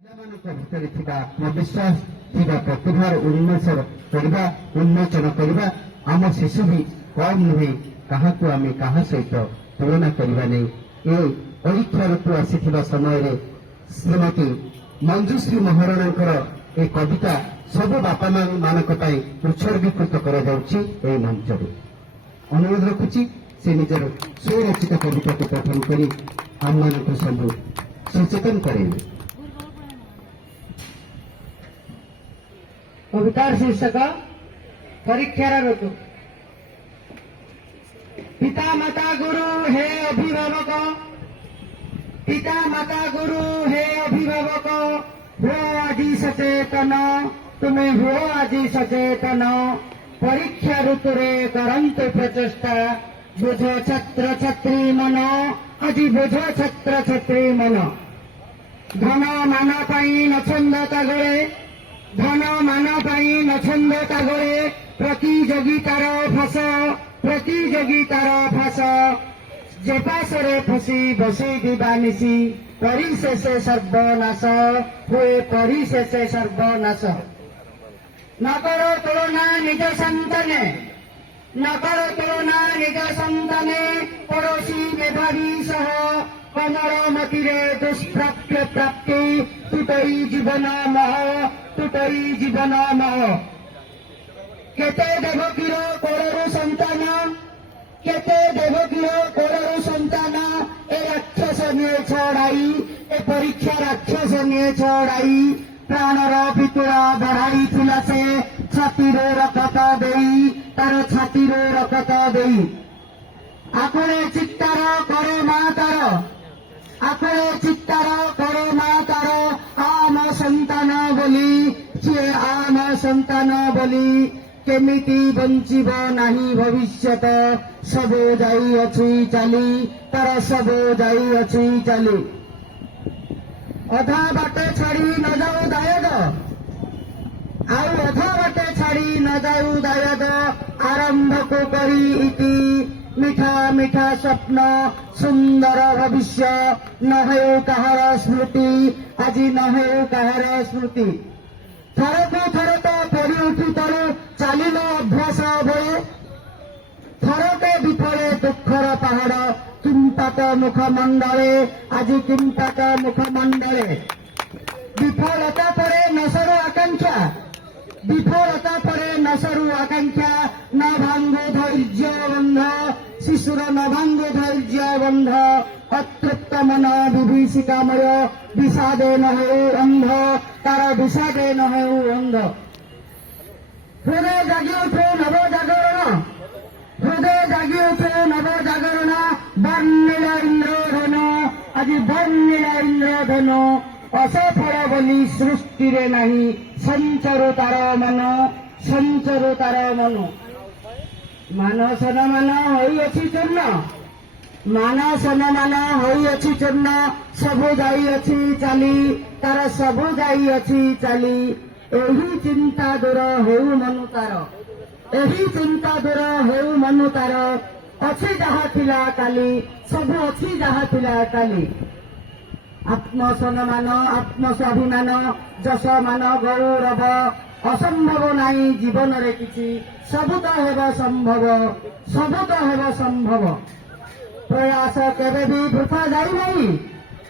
ଭିତରେ ଥିବା ଆତ୍ମବିଶ୍ୱାସ ଥିବା ପ୍ରତିଭାର ଉନ୍ମୋଚନ କରିବା ଆମ ଶିଶୁ ବି କମ୍ ନୁହେଁ। କାହାକୁ ଆମେ କାହା ସହିତ ତୁଳନା କରିବା ନାହିଁ। ଏ ପରୀକ୍ଷା ଋତୁ ଆସିଥିବା ସମୟରେ ଶ୍ରୀମତୀ ମଞ୍ଜୁଶ୍ରୀ ମହାରଣାଙ୍କର ଏ କବିତା ସବୁ ବାପା ମାନଙ୍କ ପାଇଁ ଉତ୍ସର୍ଗୀକୃତ କରାଯାଉଛି। ଏହି ମଞ୍ଚରେ ଅନୁରୋଧ ରଖୁଛି ସେ ନିଜର ସ୍ୱରଚିତ କବିତାକୁ ପଠନ କରି ଆମମାନଙ୍କୁ ସବୁ ସଚେତନ କରେଇବେ। कवितार शीर्षक परीक्षार ऋतु। पिता माता गुरु हे अभिभावक, पिता माता गुरु हे अभिभावक, हो आज सचेतन, तुम्हें हो आज सचेतन। परीक्षा ऋतुरे करंतु प्रचेष्टा, बुझ छात्र छात्री मन, आज बुझ छात्र छात्री मन। धन मान पाई नछंद तागळे, धन मान पाई नछंद तागळे, प्रतियोगितार फास, प्रतियोगितार फास। जेपासरे फसी बसई दिवानिसी, परिशेषे सर्वनाश, हुए परिशेषे सर्वनाश। न करो तुलना निज संताने, न करो तुलना निज संताने, पड़ोसी मेधावी सह, कमर मतिरे दुष्प्राप्य प्राप्ति, तुटई जीवन मह, तुटई जीवन मह। केते देवकीर कोररु संतान, केते देवकीर कोररु संतान, ए राक्षस निये छड़ाई, ए परीक्षा राक्षस निये छड़ाई। प्राणर पितुरा बढ़ाई थिला से, छातीर रक्त देई, तार छातीर रक्त देई। आकुळे चित्तार करे मा तार, आकुळे चित्तार करे मा तार। आम संतान बोली, सी आम संतान बोली, केमिति बंचिब नाही भविष्यत। सबो जाई अछि चाली, तार सबो जाई अछि चाली। अधा बाटे छाड़ी न जाऊ दायद, आउ अधा बाटे छाड़ी न जाऊ दायद। आरंभ को करी इति, मिठा मिठा स्वप्न, सुंदर भविष्य। न हेउ काहार स्मृति, আজি न हेउ काहार स्मृति। थरकु थरक पड़ी उठी तलु, चालिल अभ्यास भये। थरके विफले दुःखर पहाड़, किंपात मुखमंडले, আজি किंपात मुखमंडले। विफलता परे नसरु आकांक्षा, विफलता परे नसरु आकांक्षा। न भांगो धैर्य बंध, शिशुर न भांगो धैर्य बंध। अतृप्त मन विभीषिकामय, विषादे न हेउ अंध, तार विषादे न हेउ अंध। हृदय जागी उठे नव जागरण, हृदय जागी उठे नव जागरण। बर्णिल इंद्रधन, আজি बर्णिल इंद्रधन। असफल बोली सृष्टिरे नाही, संचरु तार मन, संचरु तार मन। मानसन मान होइअछि चूर्ण, मानसन मान होइअछि चूर्ण। सबु जाई अछि चाली, तार सबु जाई अछि चाली। एही चिंता दूर हेउ मनु तार, एही चिंता दूर हेउ मनु तार। अछि जाहा थिला काली, सबु अछि जाहा थिला काली। आत्मसम्मान आत्मस्वाभिमान, जश मान गौरव। असंभव नाही जीवन रे किछि, सबु तो हेब संभव, सबु तो हेब संभव। प्रयास केबे भी वृथा जाई नाही,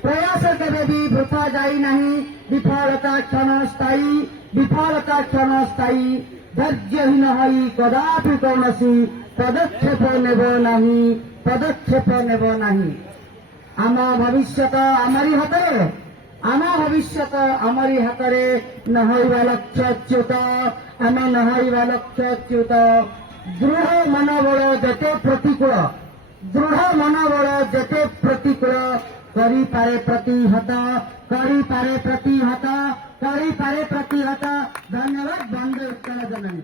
प्रयास केबे भी वृथा जाई नाही। विफलता क्षणस्थायी, विफलता क्षणस्थायी। धैर्यहीन हई कदापि कौनसी, पदक्षेप नेब नाही, पदक्षेप नेब नाही। आम भविष्यत आमरी हातरे, आम भविष्यत आमरी हातरे। न होइबा लक्ष्यच्युत, आम न होइबा लक्ष्यच्युत। दृढ़ मनोबल जेते प्रतिकूल, दृढ़ मनोबल जेते प्रतिकूल। करि पारे प्रतिहत, करि पारे प्रतिहत, करि पारे प्रतिहत। धन्यवाद। बंदे उत्कल जननी।